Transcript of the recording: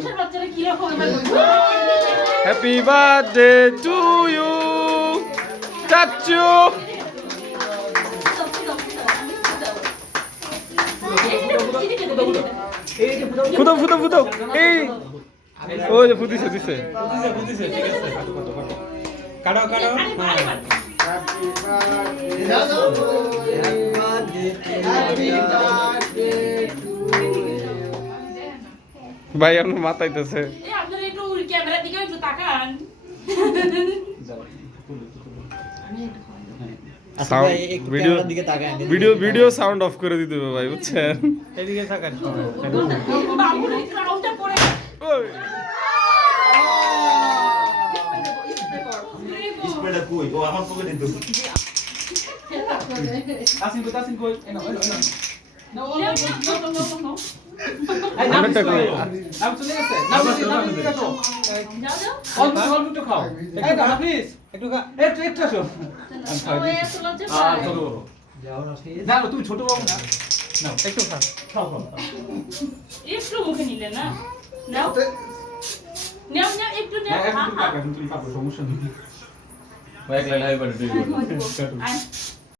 মানুষের বাচ্চারা কি রকম হ্যাপি বার্থডে টু ইউ চাচু। ফুটো ফুটো ফুটো এই ওই যে ফুটিছে দিছে কাটো কাটো ভাই আপনার মাথাইতেছে আপনারা একটু ক্যামেরার দিকে একটু তাকান ভিডিও সাউন্ড অফ করে দিতে হবে ভাই বুঝছেন। এদিকে তাকান বাবুর এই ক্রাউনটা পড়ে স্প্রেটা কই ও আমার পকেটে তো তাসিন কই এনো অনেকটা কই নাম চলে গেছে নাম চলে আসো অল্প একটু খাও এই না প্লিজ একটু একটু আসো চলো না তুমি ছোট বাবু না নাও একটু খাও একটু মুখে নিলে না নাও নাও নাও একটু নাও এখন তুমি পাবো সমস্যা নেই এক লাইন হাই বাড়ি